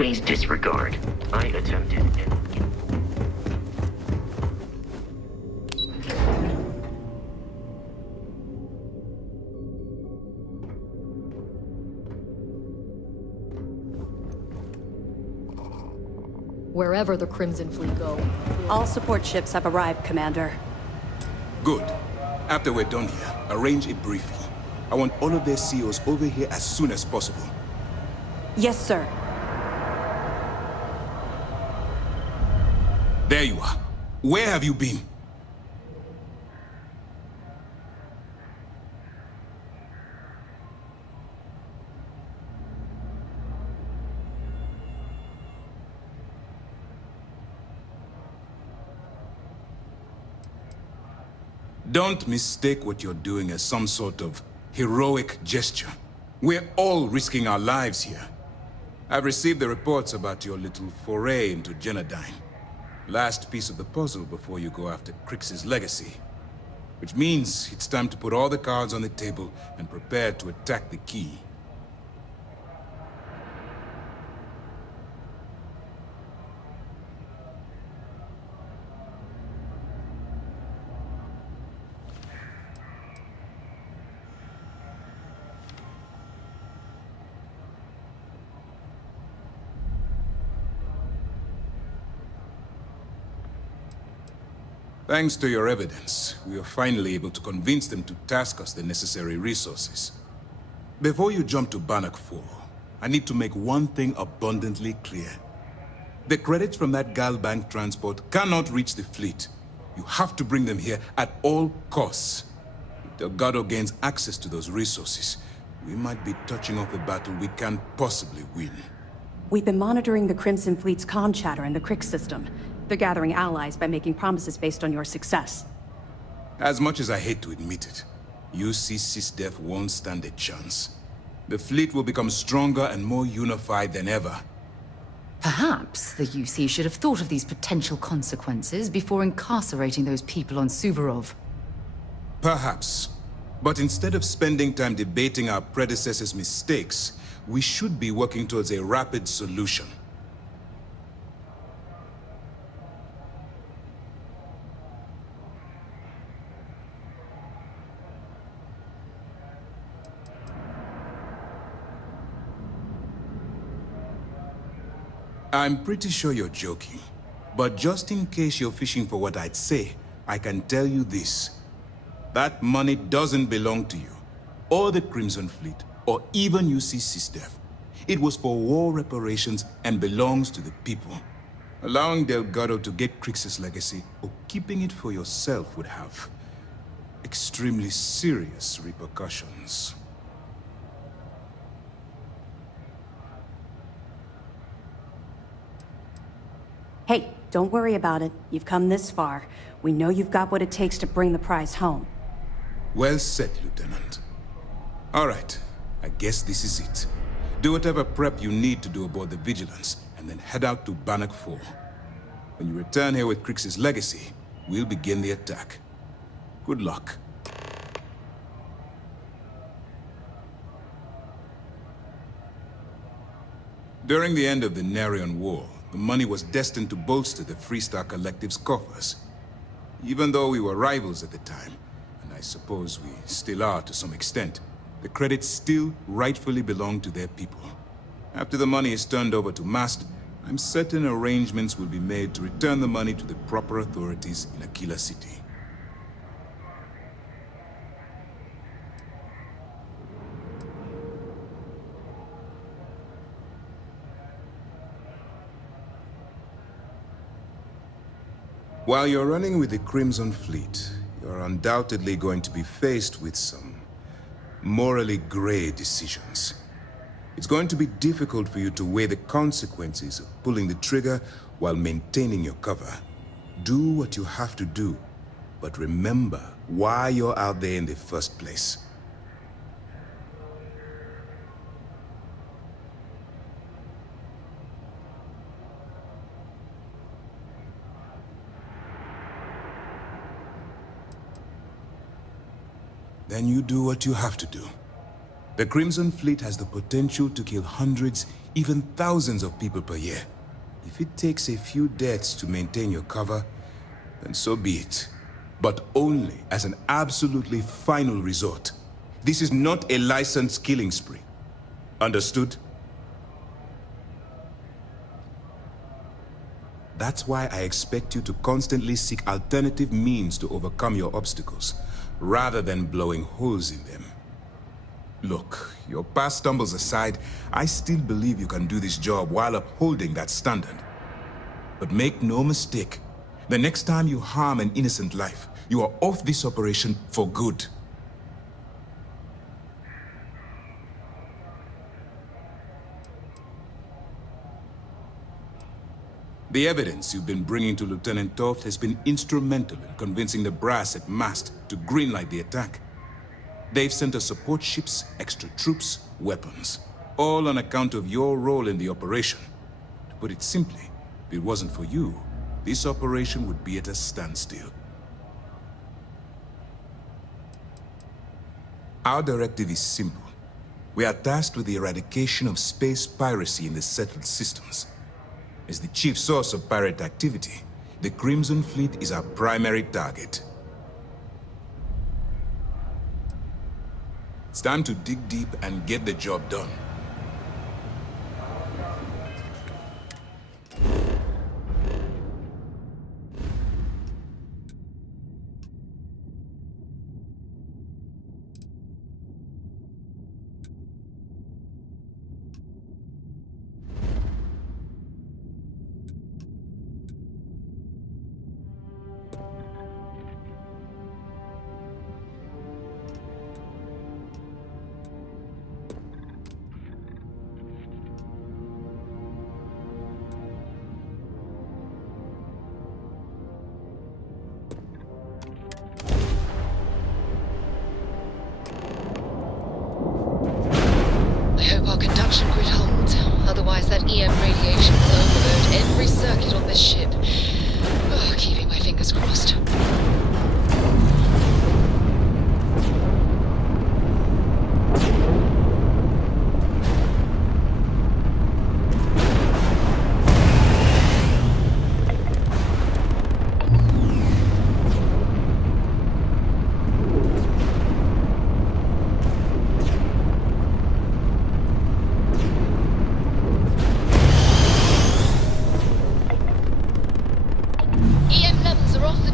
Please disregard. I attempted it. Wherever the Crimson Fleet go. All support ships have arrived, Commander. Good. After we're done here, arrange a briefing. I want all of their CEOs over here as soon as possible. Yes, sir. There you are. Where have you been? Don't mistake what you're doing as some sort of heroic gesture. We're all risking our lives here. I've received the reports about your little foray into Genodyne. Last piece of the puzzle before you go after Crix's legacy. Which means it's time to put all the cards on the table and prepare to attack the key. Thanks to your evidence, we are finally able to convince them to task us the necessary resources. Before you jump to Bannock 4, I need to make one thing abundantly clear. The credits from that Galbank transport cannot reach the fleet. You have to bring them here at all costs. If Delgado gains access to those resources, we might be touching off a battle we can't possibly win. We've been monitoring the Crimson Fleet's comm chatter in the Crix system. They're gathering allies by making promises based on your success. As much as I hate to admit it, UC SysDef won't stand a chance. The fleet will become stronger and more unified than ever. Perhaps the UC should have thought of these potential consequences before incarcerating those people on Suvorov. Perhaps. But instead of spending time debating our predecessors' mistakes, we should be working towards a rapid solution. I'm pretty sure you're joking, but just in case you're fishing for what I'd say, I can tell you this. That money doesn't belong to you, or the Crimson Fleet, or even UC SysDef. It was for war reparations and belongs to the people. Allowing Delgado to get Crix's legacy, or keeping it for yourself would have extremely serious repercussions. Hey, don't worry about it. You've come this far. We know you've got what it takes to bring the prize home. Well said, Lieutenant. All right, I guess this is it. Do whatever prep you need to do aboard the Vigilance, and then head out to Bannock 4. When you return here with Crix's legacy, we'll begin the attack. Good luck. During the end of the Narion War, the money was destined to bolster the Freestar Collective's coffers. Even though we were rivals at the time, and I suppose we still are to some extent, the credits still rightfully belong to their people. After the money is turned over to MAST, I'm certain arrangements will be made to return the money to the proper authorities in Aquila City. While you're running with the Crimson Fleet, you're undoubtedly going to be faced with some morally gray decisions. It's going to be difficult for you to weigh the consequences of pulling the trigger while maintaining your cover. Do what you have to do, but remember why you're out there in the first place. Then you do what you have to do. The Crimson Fleet has the potential to kill hundreds, even thousands of people per year. If it takes a few deaths to maintain your cover, then so be it. But only as an absolutely final resort. This is not a licensed killing spree. Understood? That's why I expect you to constantly seek alternative means to overcome your obstacles, rather than blowing holes in them. Look, your past stumbles aside, I still believe you can do this job while upholding that standard. But make no mistake, the next time you harm an innocent life, you are off this operation for good. The evidence you've been bringing to Lieutenant Toft has been instrumental in convincing the brass at MAST to greenlight the attack. They've sent us support ships, extra troops, weapons, all on account of your role in the operation. To put it simply, if it wasn't for you, this operation would be at a standstill. Our directive is simple. We are tasked with the eradication of space piracy in the settled systems. As the chief source of pirate activity, the Crimson Fleet is our primary target. It's time to dig deep and get the job done. Conduction grid holds. Otherwise, that EM radiation will overload every circuit on this ship. Oh, keeping my fingers crossed.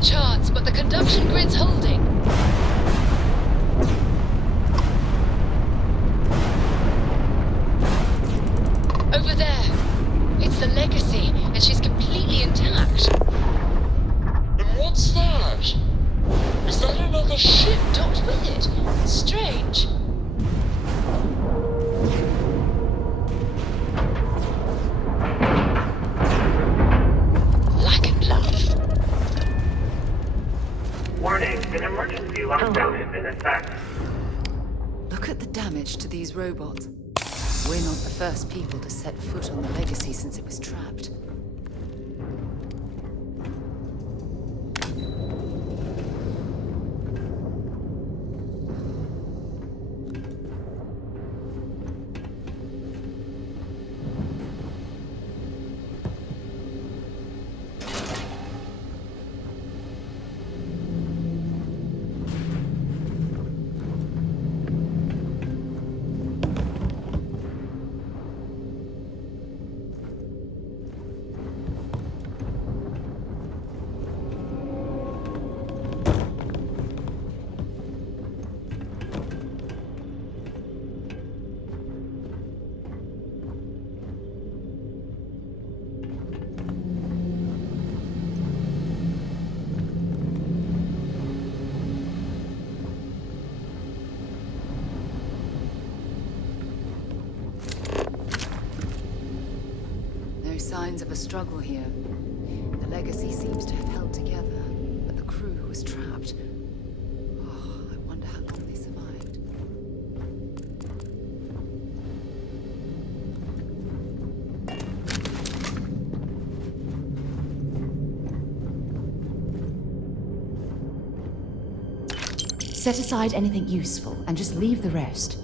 Charts, but the conduction grid's holding. Over there. It's the Legacy, and she's completely intact. And what's that? Is that another ship? Docked with it. Strange. Warning, an emergency lockdown has been attacked. Look at the damage to these robots. We're not the first people to set foot on the Legacy since it was trapped. Signs of a struggle here. The Legacy seems to have held together, but the crew was trapped. Oh, I wonder how long they survived. Set aside anything useful and just leave the rest.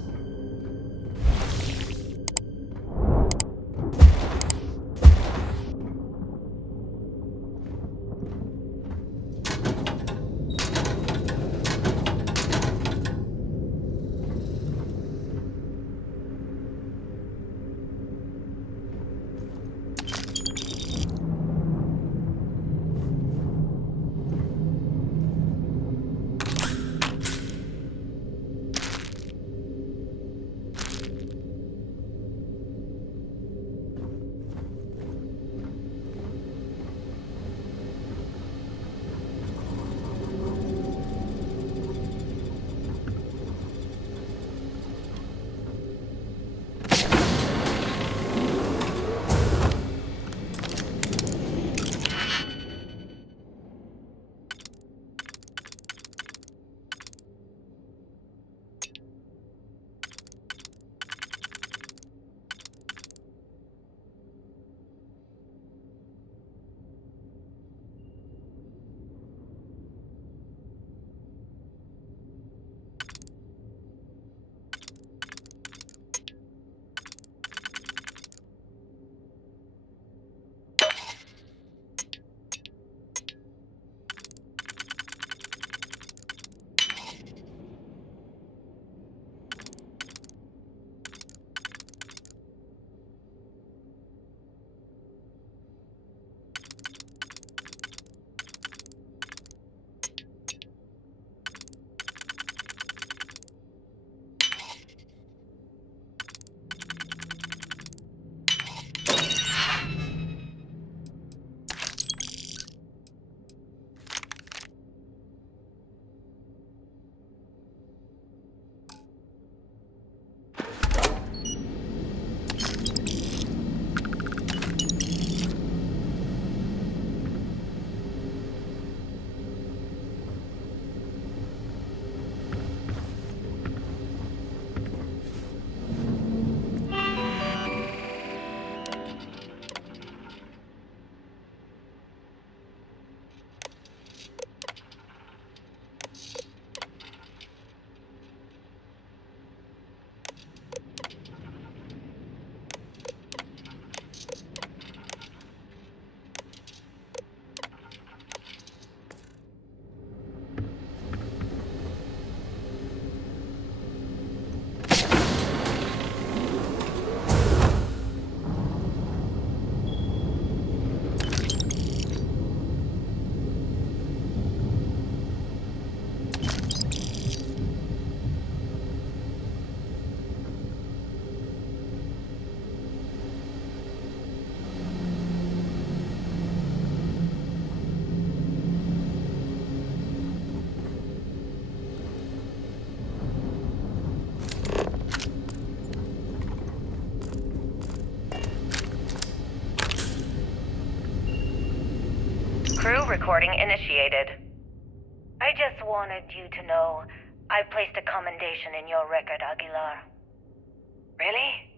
Crew recording initiated. I just wanted you to know I placed a commendation in your record, Aguilar. Really?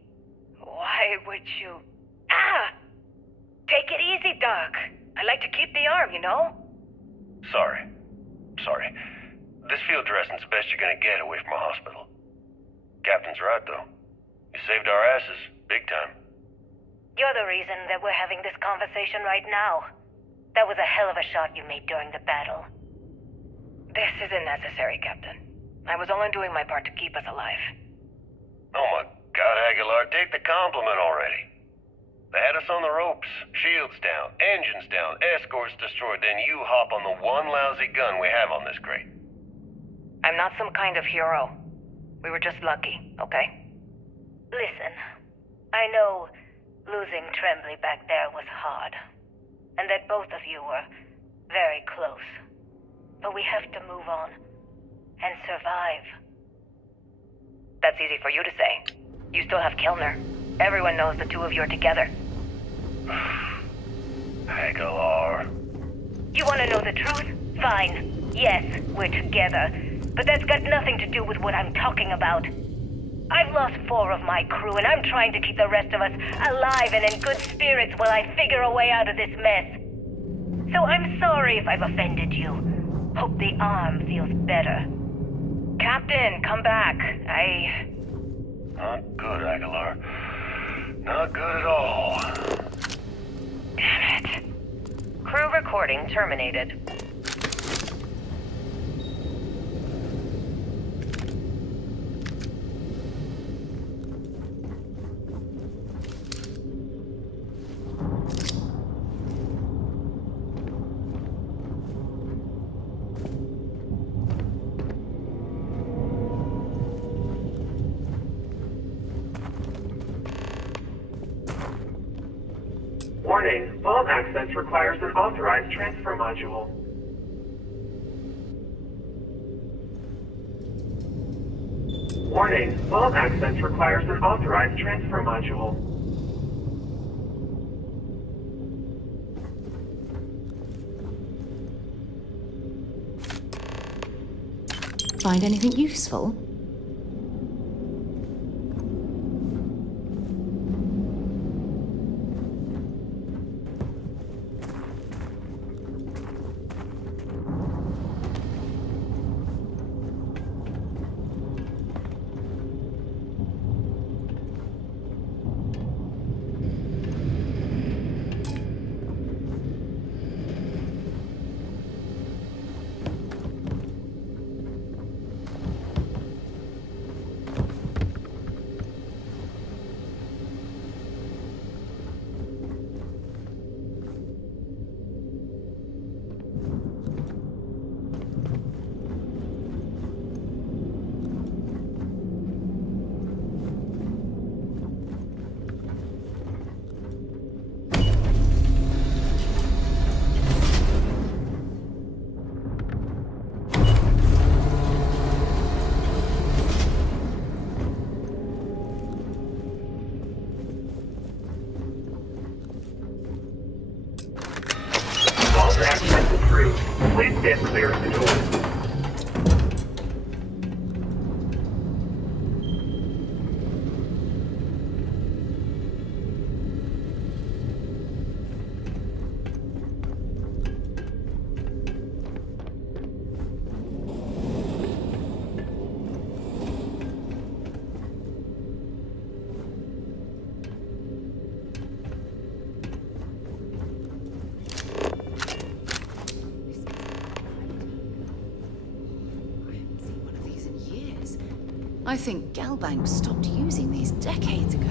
Why would you... Ah! Take it easy, Doc. I like to keep the arm, you know? Sorry. This field dressing's the best you're gonna get away from a hospital. Captain's right, though. You saved our asses, big time. You're the reason that we're having this conversation right now. That was a hell of a shot you made during the battle. This isn't necessary, Captain. I was only doing my part to keep us alive. Oh my God, Aguilar, take the compliment already. They had us on the ropes, shields down, engines down, escorts destroyed, then you hop on the one lousy gun we have on this crate. I'm not some kind of hero. We were just lucky, okay? Listen, I know losing Tremblay back there was hard, and that both of you were very close. But we have to move on and survive. That's easy for you to say. You still have Kilner. Everyone knows the two of you are together. Aguilar. You want to know the truth? Fine. Yes, we're together. But that's got nothing to do with what I'm talking about. I've lost 4 of my crew, and I'm trying to keep the rest of us alive and in good spirits while I figure a way out of this mess. So I'm sorry if I've offended you. Hope the arm feels better. Captain, come back. Not good, Aguilar. Not good at all. Damn it. Crew recording terminated. Warning, vault access requires an authorized transfer module. Warning, vault access requires an authorized transfer module. Find anything useful? Vault access approved. Please stand clear of the door. I think Galbank stopped using these decades ago.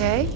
okay?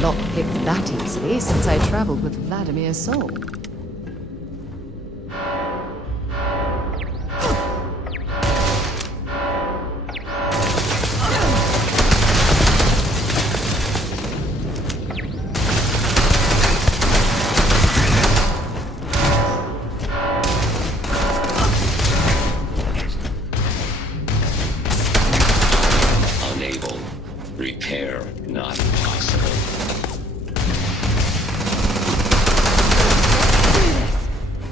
Not picked that easily since I traveled with Vladimir's soul. Unable. Repair not possible.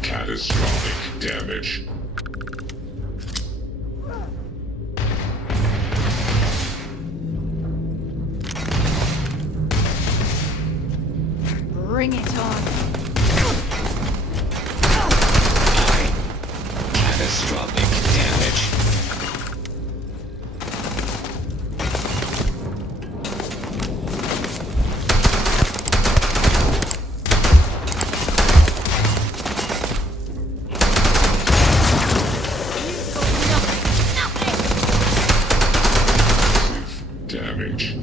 Catastrophic damage. Bring it on. Catastrophic damage. Damage.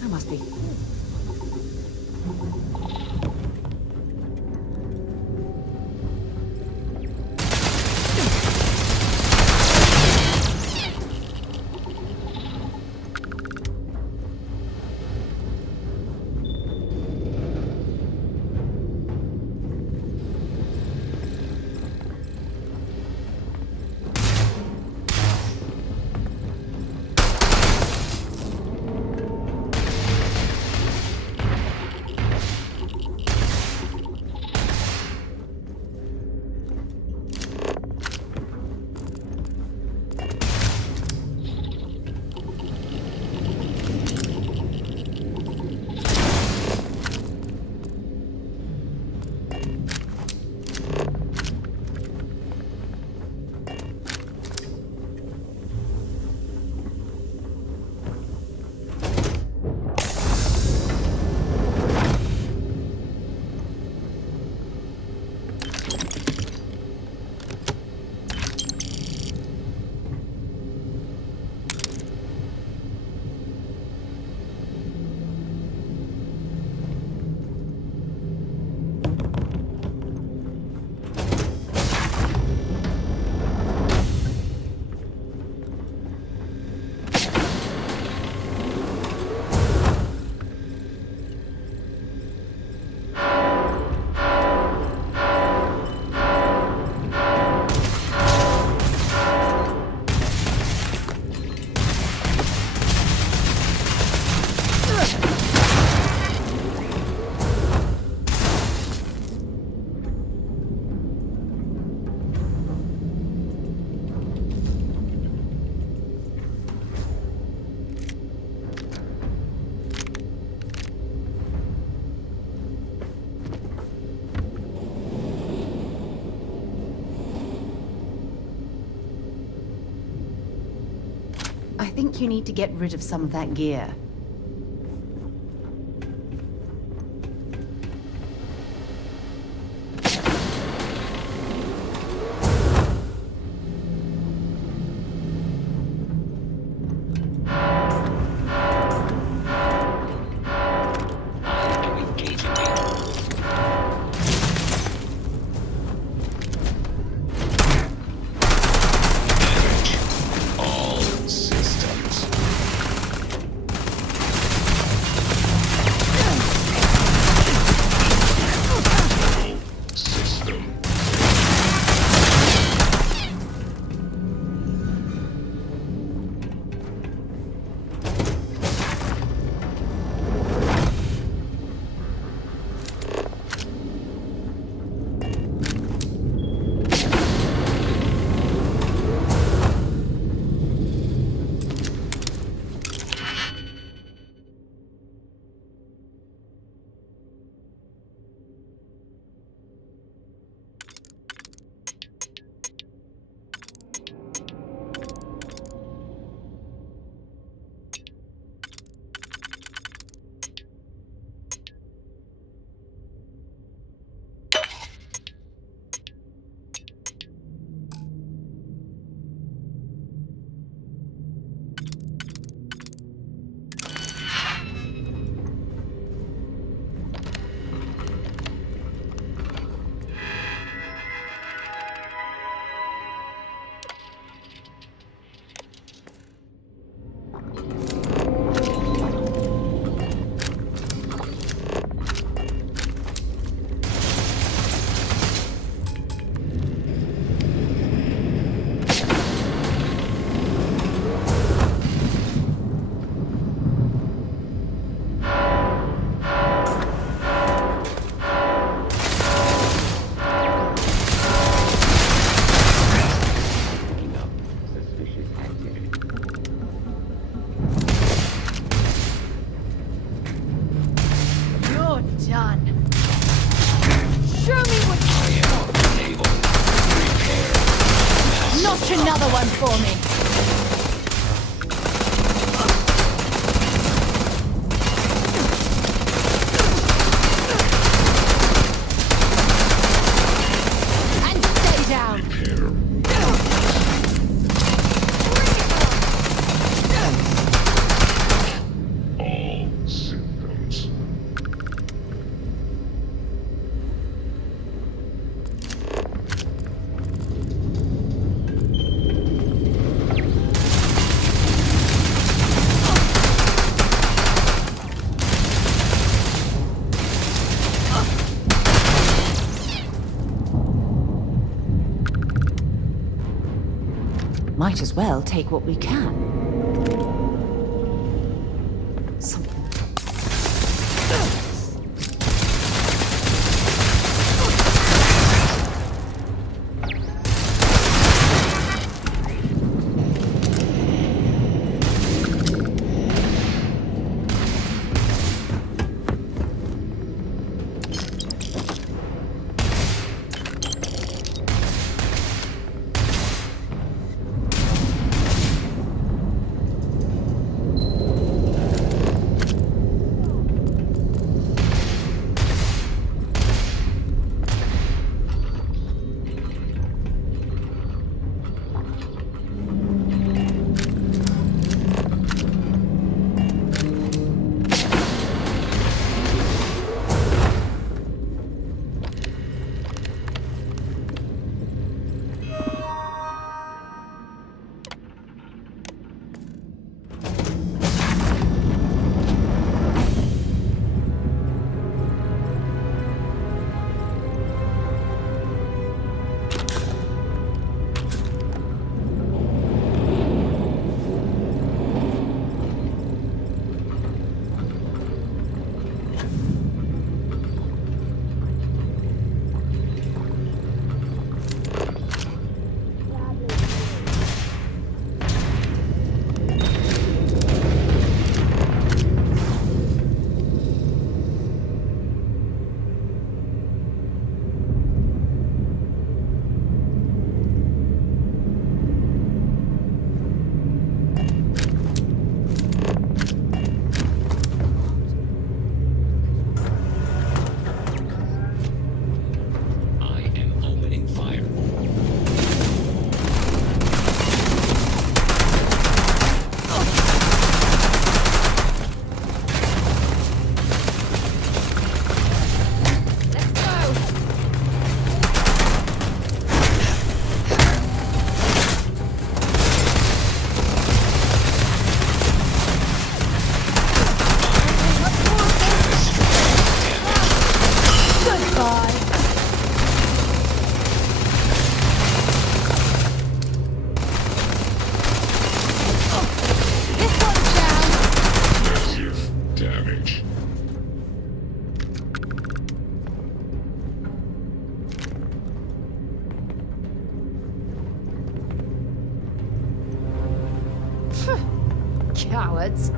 That must be. I think you need to get rid of some of that gear. And stay down. All symptoms. Might as well take what we can. Something. I am opening fire. Let's go. Goodbye. This one's down. Massive damage. Cowards.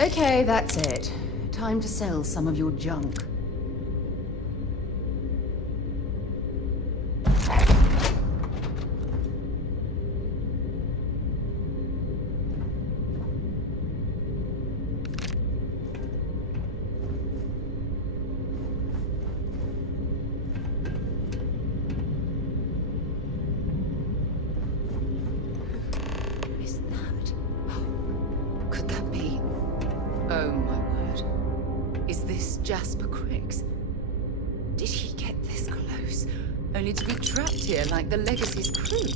Okay, that's it. Time to sell some of your junk. Is that? Could that be? Oh my word. Is this Jasper Cricks? Did he get this close? Only to be trapped here like the Legacy's crew?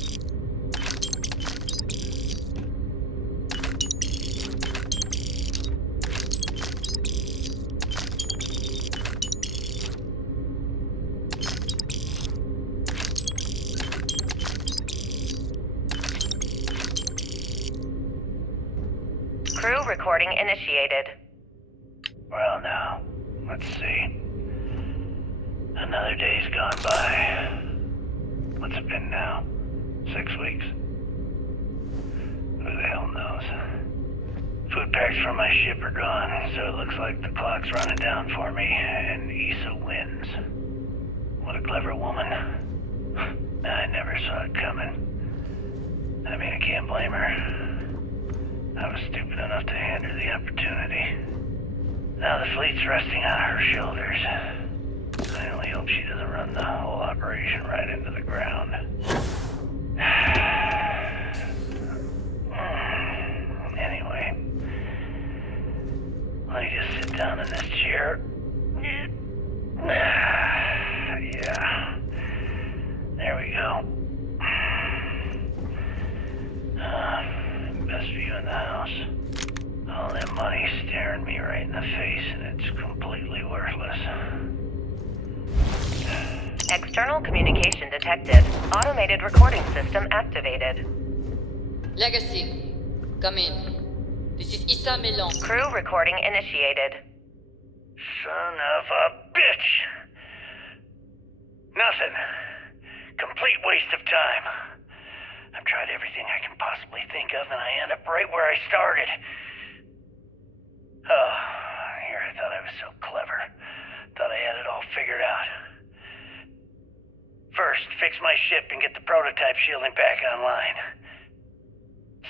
Crew recording initiated. Well, now, let's see. Another day's gone by. What's it been now? 6 weeks? Who the hell knows? Food packs from my ship are gone, so it looks like the clock's running down for me, and Issa wins. What a clever woman. I never saw it coming. I mean, I can't blame her. I was stupid enough to hand her the opportunity. Now the fleet's resting on her shoulders. I only hope she doesn't run the whole operation right into the ground. Anyway, let me just sit down in this chair. Yeah. There we go. Best view in the house. All that money staring me right in the face, and it's completely worthless. External communication detected. Automated recording system activated. Legacy, come in. This is Issa Melan. Crew recording initiated. Son of a bitch! Nothing. Complete waste of time. I've tried everything I can possibly think of, and I end up right where I started. Oh, here I thought I was so clever. Thought I had it all figured out. First, fix my ship and get the prototype shielding back online.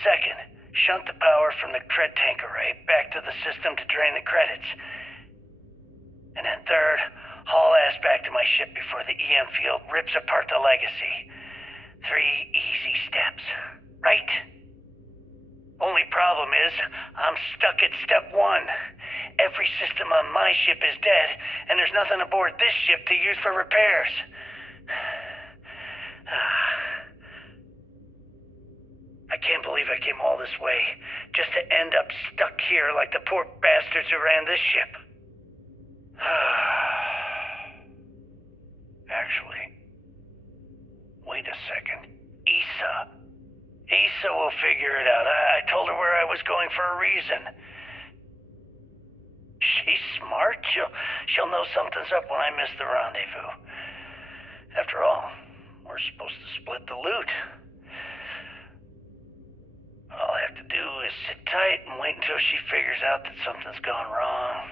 Second, shunt the power from the cred tank array back to the system to drain the credits. And then third, haul ass back to my ship before the EM field rips apart the Legacy. 3 easy steps, right? Only problem is, I'm stuck at step 1. Every system on my ship is dead, and there's nothing aboard this ship to use for repairs. I can't believe I came all this way, just to end up stuck here like the poor bastards who ran this ship. Actually, wait a second. Issa will figure it out. I told her where I was going for a reason. She's smart. She'll know something's up when I miss the rendezvous. After all, we're supposed to split the loot. All I have to do is sit tight and wait until she figures out that something's gone wrong.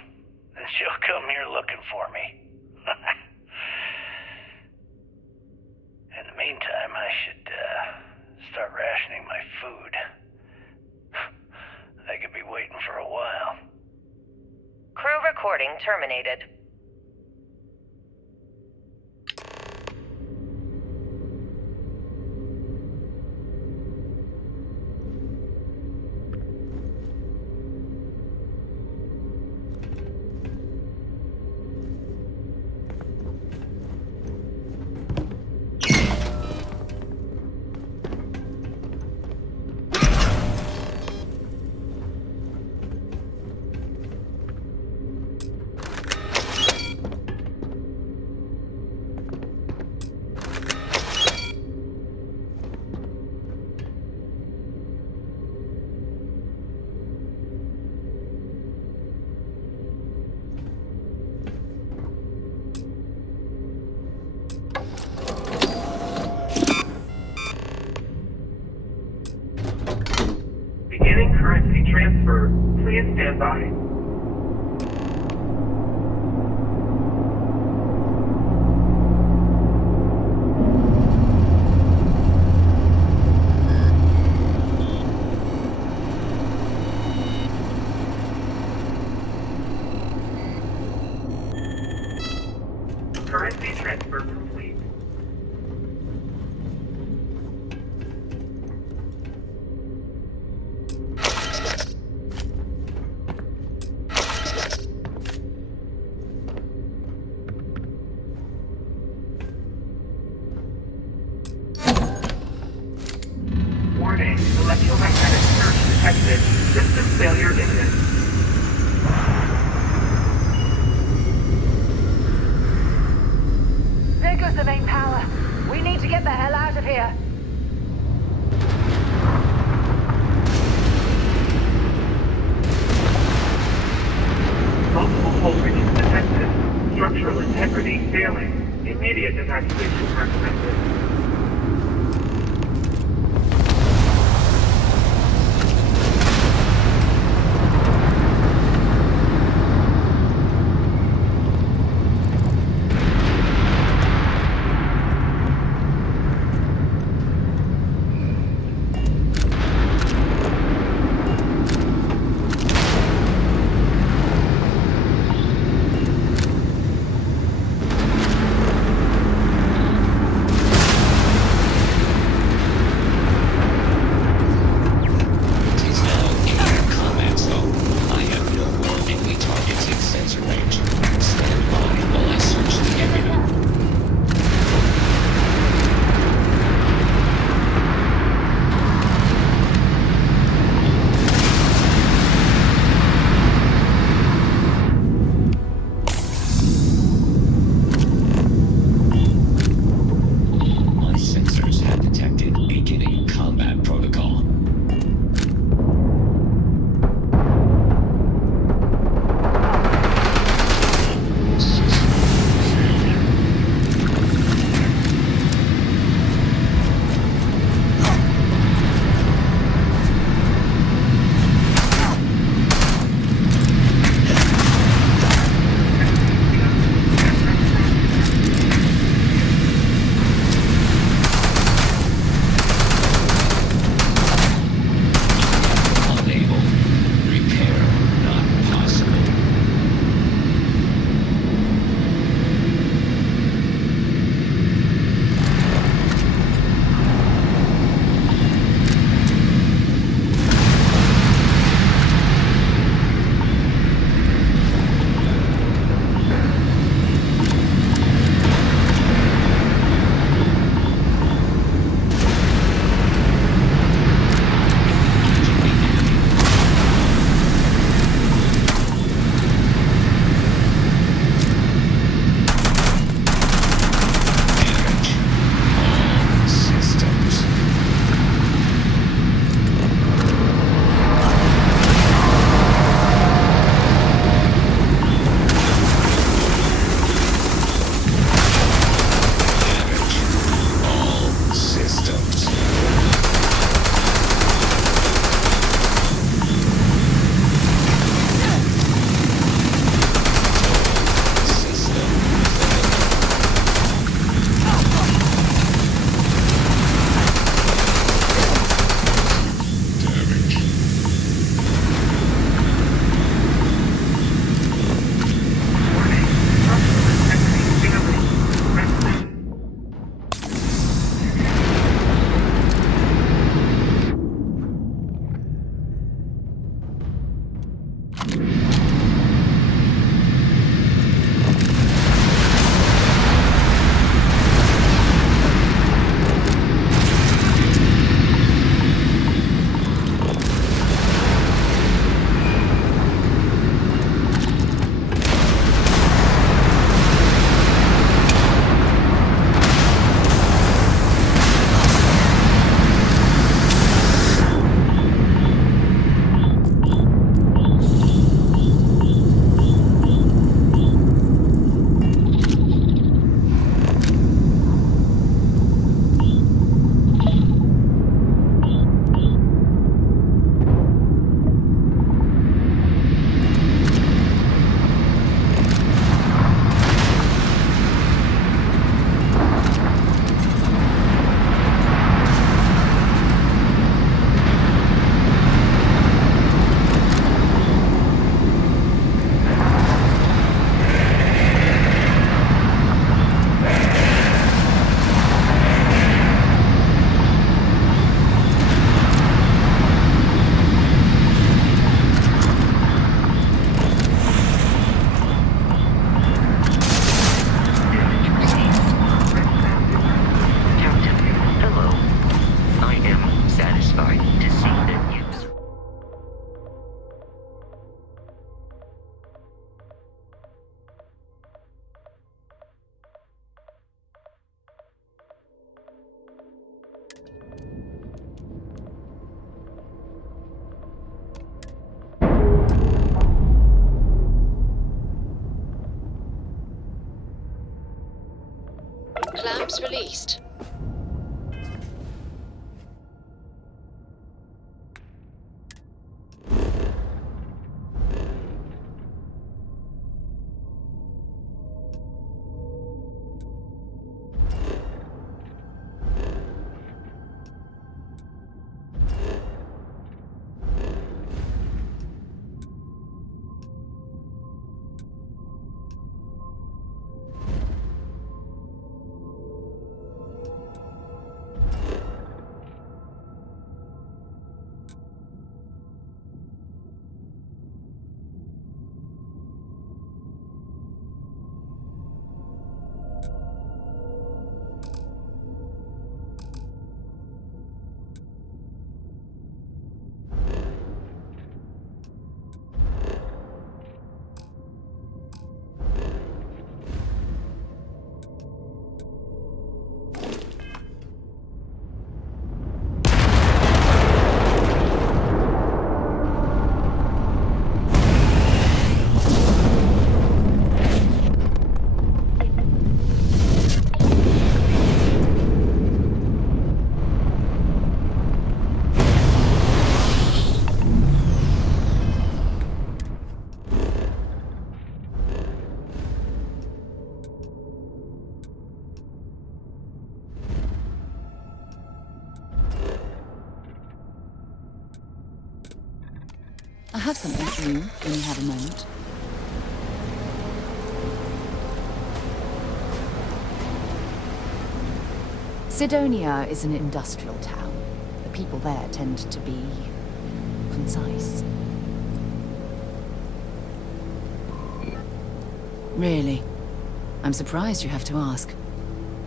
Then she'll come here looking for me. In the meantime, I should start rationing my food. I could be waiting for a while. Crew recording terminated. transfer. Please stand by. Currency transfer complete. Warning, electromagnetic surge detected. System failure imminent. There goes the main power. We need to get the hell out of here. Multiple voltages detected. Structural integrity failing. Immediate evacuation recommended. Clamps released. I have something for you when you have a moment. Sidonia is an industrial town. The people there tend to be concise. Really? I'm surprised you have to ask.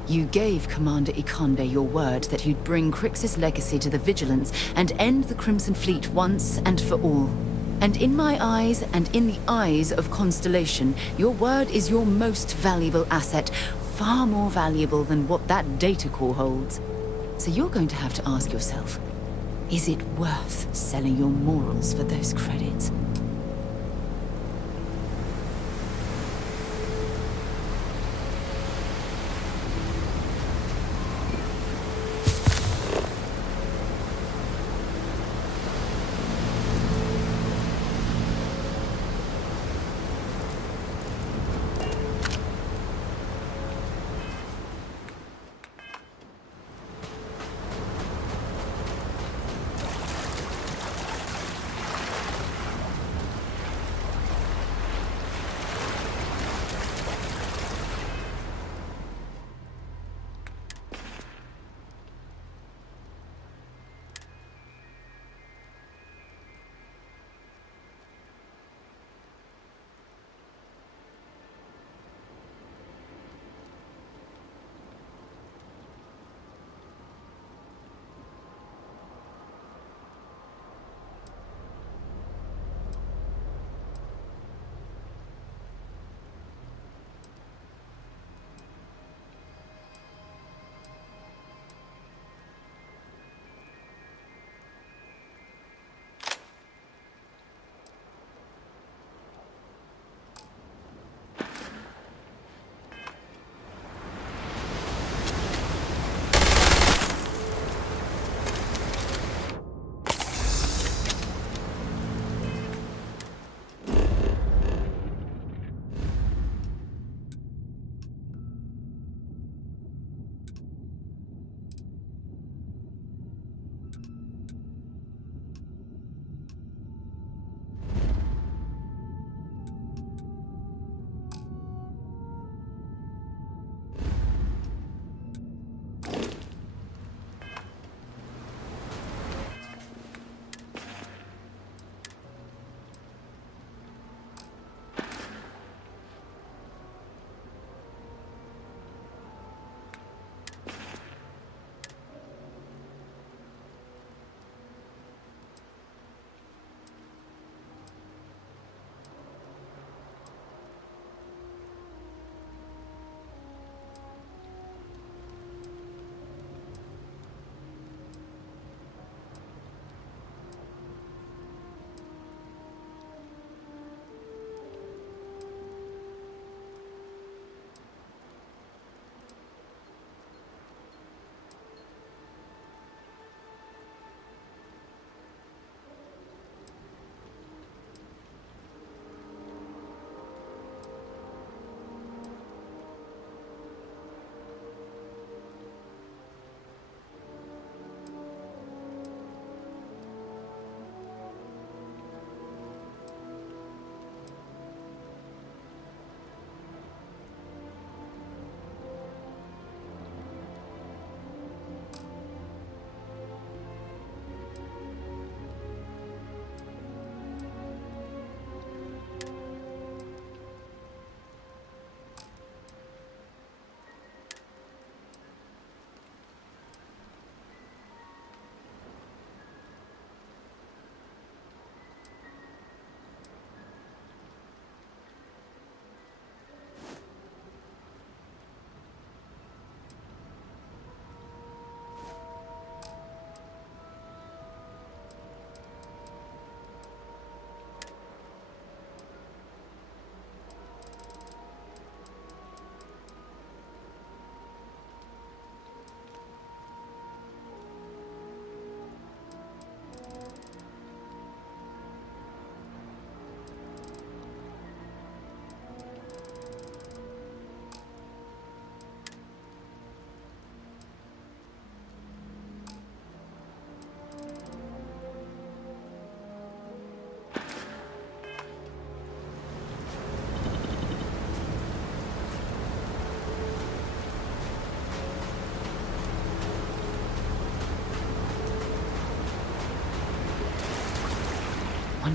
You gave Commander Ikonde your word that he'd bring Crix's legacy to the Vigilance and end the Crimson Fleet once and for all. And in my eyes, and in the eyes of Constellation, your word is your most valuable asset, far more valuable than what that data core holds. So you're going to have to ask yourself, is it worth selling your morals for those credits?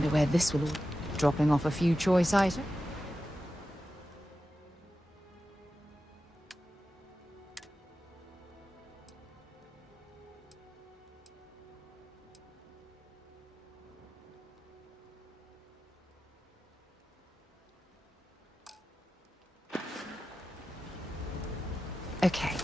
Wonder where this will all... Dropping off a few choice items? Okay.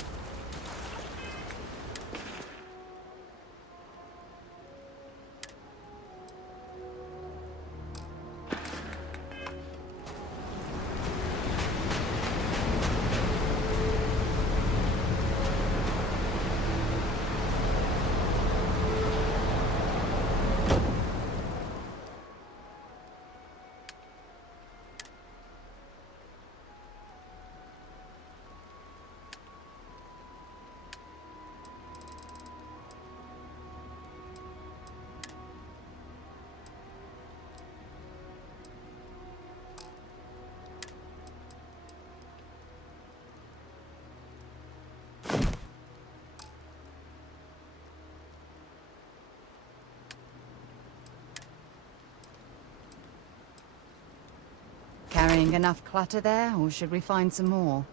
Carrying enough clutter there, or should we find some more?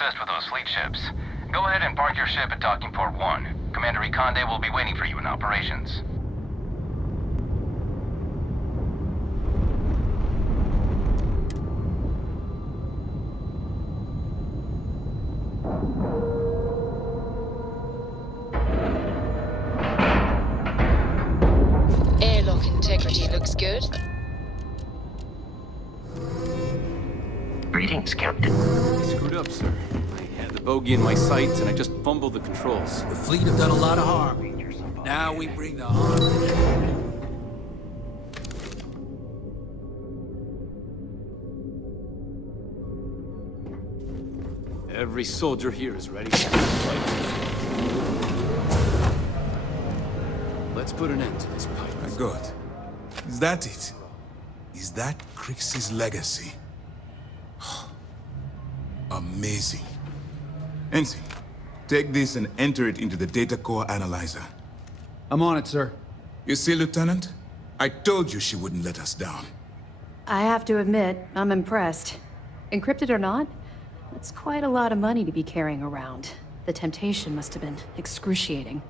assist with those fleet ships. Go ahead and park your ship at docking port 1. Commander Ikonde will be waiting for you in operations. Airlock integrity looks good. Greetings, Captain. Screwed up, sir. I had the bogey in my sights and I just fumbled the controls. The fleet have done a lot of harm. Now we bring the harm to them. Every soldier here is ready to fight. Let's put an end to this pipe. My God. Is that it? Is that Crix's legacy? Amazing. Ensign, take this and enter it into the data core analyzer. I'm on it, sir. You see, Lieutenant? I told you she wouldn't let us down. I have to admit, I'm impressed. Encrypted or not, that's quite a lot of money to be carrying around. The temptation must have been excruciating.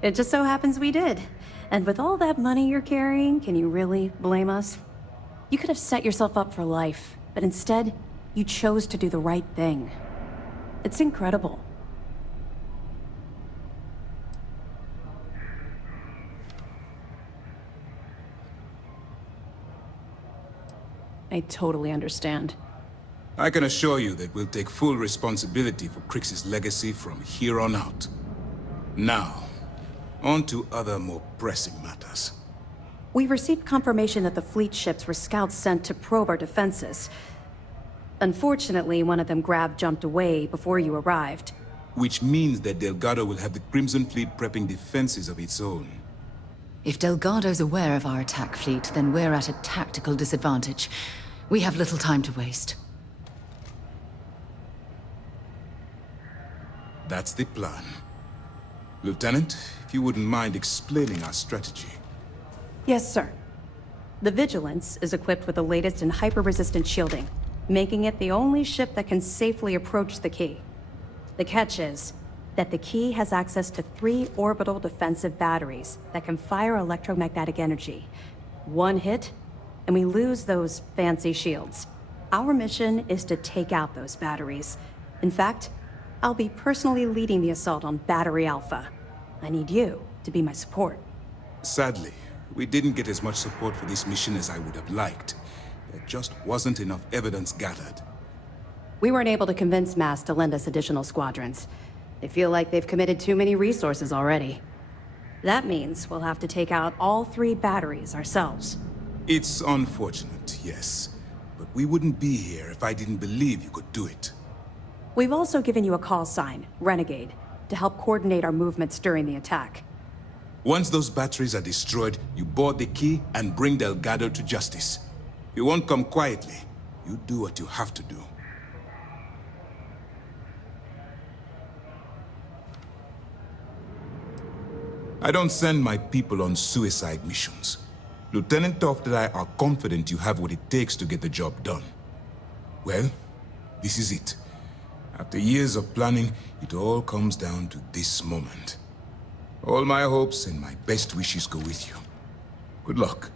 It just so happens we did. And with all that money you're carrying, can you really blame us? You could have set yourself up for life, but instead, you chose to do the right thing. It's incredible. I totally understand. I can assure you that we'll take full responsibility for Crix's legacy from here on out. Now, on to other more pressing matters. We received confirmation that the fleet ships were scouts sent to probe our defenses. Unfortunately, one of them jumped away before you arrived. Which means that Delgado will have the Crimson Fleet prepping defenses of its own. If Delgado's aware of our attack fleet, then we're at a tactical disadvantage. We have little time to waste. That's the plan. Lieutenant, if you wouldn't mind explaining our strategy. Yes, sir. The Vigilance is equipped with the latest in hyper-resistant shielding, making it the only ship that can safely approach the key. The catch is that the key has access to 3 orbital defensive batteries that can fire electromagnetic energy. One hit, and we lose those fancy shields. Our mission is to take out those batteries. In fact, I'll be personally leading the assault on Battery Alpha. I need you to be my support. Sadly, we didn't get as much support for this mission as I would have liked. There just wasn't enough evidence gathered. We weren't able to convince MAS to lend us additional squadrons. They feel like they've committed too many resources already. That means we'll have to take out all 3 batteries ourselves. It's unfortunate, yes. But we wouldn't be here if I didn't believe you could do it. We've also given you a call sign, Renegade, to help coordinate our movements during the attack. Once those batteries are destroyed, you board the key and bring Delgado to justice. You won't come quietly. You do what you have to do. I don't send my people on suicide missions. Lieutenant Toft and I are confident you have what it takes to get the job done. Well, this is it. After years of planning, it all comes down to this moment. All my hopes and my best wishes go with you. Good luck.